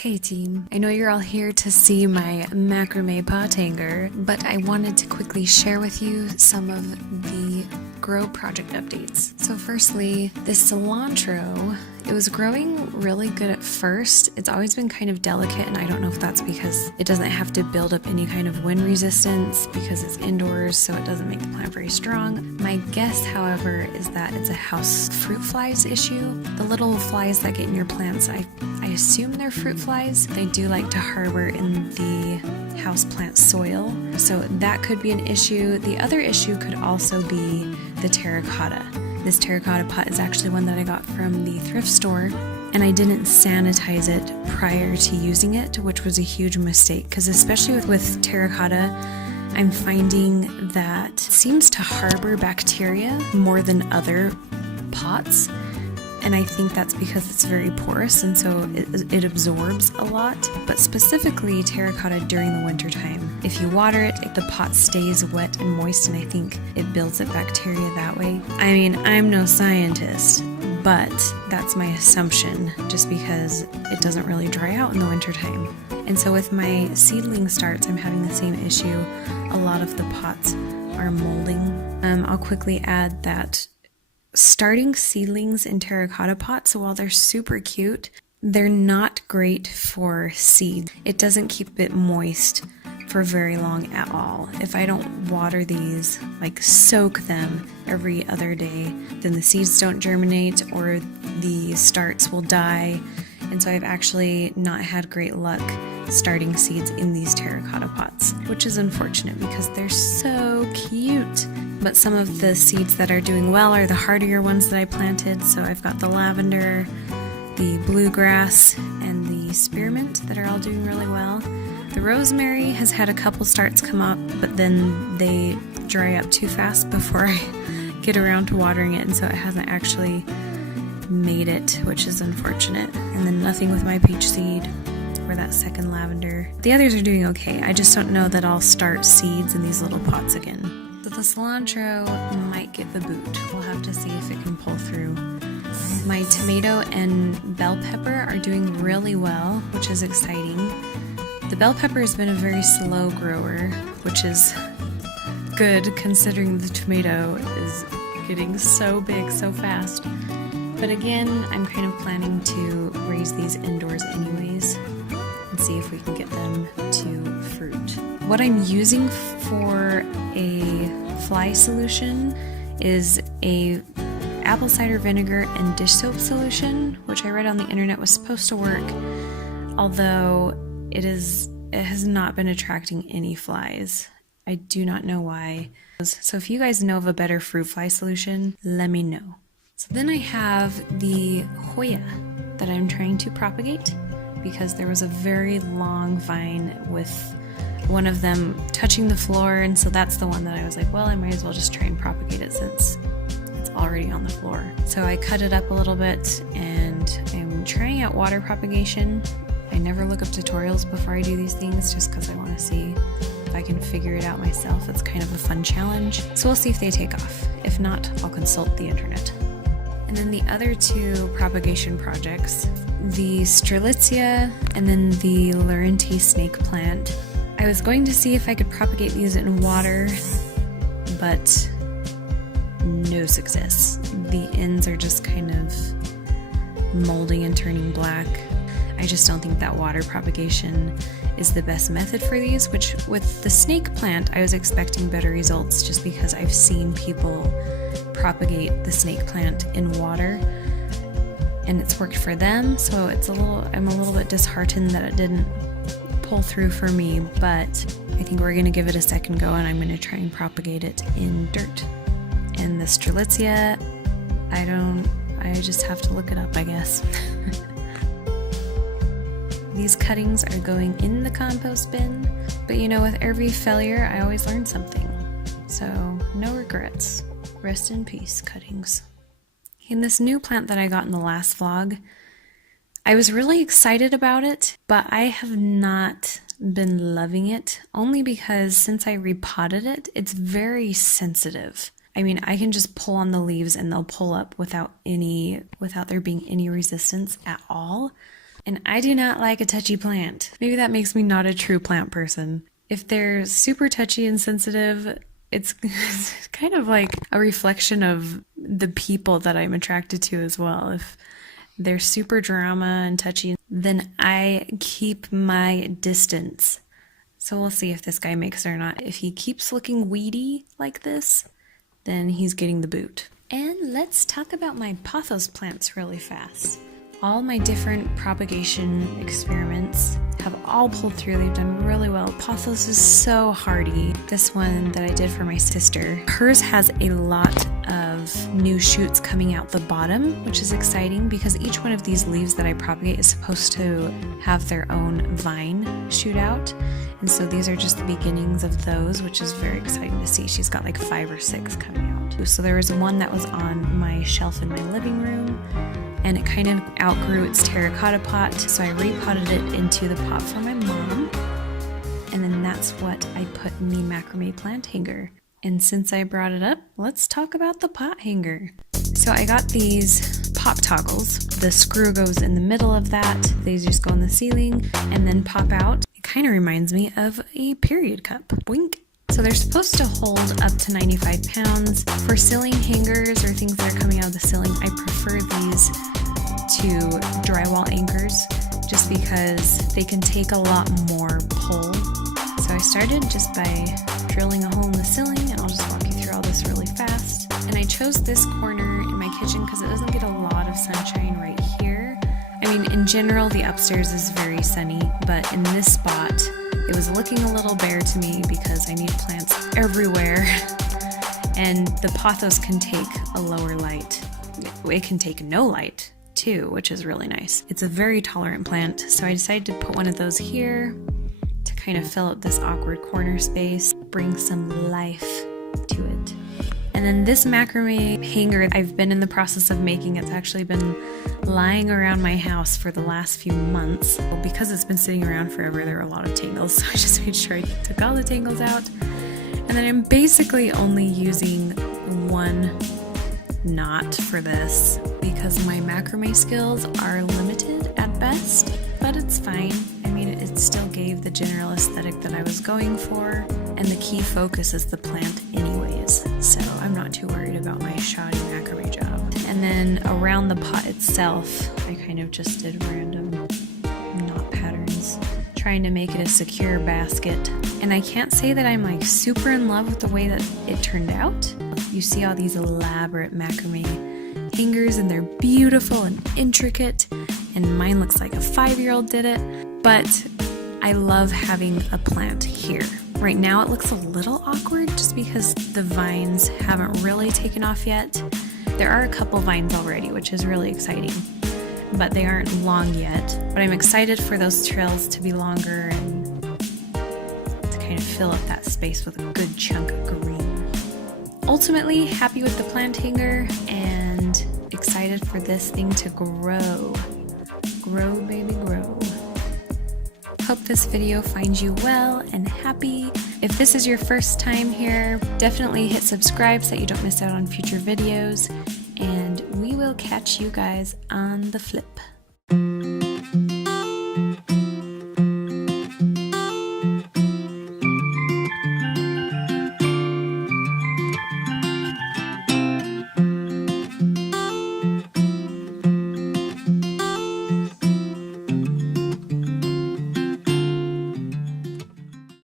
Hey team, I know you're all here to see my macrame pot hanger, but I wanted to quickly share with you some of the grow project updates. So firstly, this cilantro, it was growing really good at first. It's always been kind of delicate, and I don't know if that's because it doesn't have to build up any kind of wind resistance because it's indoors, so it doesn't make the plant very strong. My guess, however, is that it's a house fruit flies issue. The little flies that get in your plants, I assume they're fruit flies. They do like to harbor in the houseplant soil, so that could be an issue. The other issue could also be the terracotta. This terracotta pot is actually one that I got from the thrift store, and I didn't sanitize it prior to using it, which was a huge mistake, because especially with terracotta, I'm finding that it seems to harbor bacteria more than other pots. And I think that's because it's very porous, and so it absorbs a lot. But specifically terracotta during the winter time, if you water it, the pot stays wet and moist, and I think it builds up bacteria that way. I mean, I'm no scientist, but that's my assumption, just because it doesn't really dry out in the winter time. And so with my seedling starts, I'm having the same issue. A lot of the pots are molding. I'll quickly add that starting seedlings in terracotta pots, so while they're super cute, they're not great for seed. It doesn't keep it moist for very long at all. If I don't water these, like soak them every other day, then the seeds don't germinate or the starts will die. And so I've actually not had great luck starting seeds in these terracotta pots, which is unfortunate because they're so cute. But some of the seeds that are doing well are the hardier ones that I planted. So I've got the lavender, the bluegrass, and the spearmint that are all doing really well. The rosemary has had a couple starts come up, but then they dry up too fast before I get around to watering it, and so it hasn't actually made it, which is unfortunate. And then nothing with my peach seed or that second lavender. The others are doing okay. I just don't know that I'll start seeds in these little pots again. So the cilantro might get the boot. We'll have to see if it can pull through. My tomato and bell pepper are doing really well, which is exciting. The bell pepper has been a very slow grower, which is good considering the tomato is getting so big so fast. But again, I'm kind of planning to raise these indoors anyways and see if we can get them to fruit. What I'm using for a fly solution is a apple cider vinegar and dish soap solution, which I read on the internet was supposed to work, although it has not been attracting any flies. I do not know why. So if you guys know of a better fruit fly solution, let me know. So then I have the Hoya that I'm trying to propagate, because there was a very long vine with one of them touching the floor, and so that's the one that I was like, well, I might as well just try and propagate it since it's already on the floor. So I cut it up a little bit, and I'm trying out water propagation. I never look up tutorials before I do these things just because I want to see if I can figure it out myself. It's kind of a fun challenge. So we'll see if they take off. If not, I'll consult the internet. And then the other two propagation projects, the Strelitzia and then the Laurenti snake plant. I was going to see if I could propagate these in water, but no success. The ends are just kind of molding and turning black. I just don't think that water propagation is the best method for these, which with the snake plant, I was expecting better results just because I've seen people propagate the snake plant in water and it's worked for them. So I'm a little bit disheartened that it didn't pull through for me, but I think we're gonna give it a second go and I'm gonna try and propagate it in dirt. And the Strelitzia, I just have to look it up, I guess. These cuttings are going in the compost bin, but you know, with every failure, I always learn something. So no regrets. Rest in peace, cuttings. In this new plant that I got in the last vlog, I was really excited about it, but I have not been loving it, only because since I repotted it, it's very sensitive. I mean, I can just pull on the leaves and they'll pull up without there being any resistance at all. And I do not like a touchy plant. Maybe that makes me not a true plant person. If they're super touchy and sensitive, it's kind of like a reflection of the people that I'm attracted to as well. If they're super drama and touchy, then I keep my distance. So we'll see if this guy makes it or not. If he keeps looking weedy like this, then he's getting the boot. And let's talk about my pothos plants really fast. All my different propagation experiments have all pulled through. They've done really well. Pothos is so hardy. This one that I did for my sister, hers has a lot of new shoots coming out the bottom, which is exciting because each one of these leaves that I propagate is supposed to have their own vine shoot out. And so these are just the beginnings of those, which is very exciting to see. She's got like 5 or 6 coming out. So there was one that was on my shelf in my living room, and it kind of outgrew its terracotta pot, so I repotted it into the pot for my mom. And then that's what I put in the macrame plant hanger. And since I brought it up, let's talk about the pot hanger. So I got these pop toggles. The screw goes in the middle of that. They just go in the ceiling and then pop out. It kind of reminds me of a period cup. Boink. So they're supposed to hold up to 95 pounds. For ceiling hangers or things that are coming out of the ceiling, I prefer these to drywall anchors just because they can take a lot more pull. So I started just by drilling a hole in the ceiling, and I'll just walk you through all this really fast. And I chose this corner in my kitchen because it doesn't get a lot of sunshine right here. I mean, in general, the upstairs is very sunny, but in this spot, it was looking a little bare to me because I need plants everywhere. And the pothos can take a lower light. It can take no light too, which is really nice. It's a very tolerant plant, so I decided to put one of those here to kind of fill up this awkward corner space, bring some life to it. And then this macrame hanger, I've been in the process of making. It's actually been lying around my house for the last few months. Well, because it's been sitting around forever, there are a lot of tangles, so I just made sure I took all the tangles out. And then I'm basically only using one knot for this because my macrame skills are limited at best, but it's fine. I mean, it still gave the general aesthetic that I was going for, and the key focus is the plant anyways, so I'm not too worried about my shoddy macrame job. And then around the pot itself, I kind of just did random knot patterns, trying to make it a secure basket. And I can't say that I'm like super in love with the way that it turned out. You see all these elaborate macrame hangers, and they're beautiful and intricate, and mine looks like a 5-year-old did it, but I love having a plant here. Right now it looks a little awkward just because the vines haven't really taken off yet. There are a couple vines already, which is really exciting, but they aren't long yet. But I'm excited for those trails to be longer and to kind of fill up that space with a good chunk of green. Ultimately, happy with the plant hanger and excited for this thing to grow. Grow, baby, grow. Hope this video finds you well and happy. If this is your first time here, definitely hit subscribe so that you don't miss out on future videos. And we will catch you guys on the flip.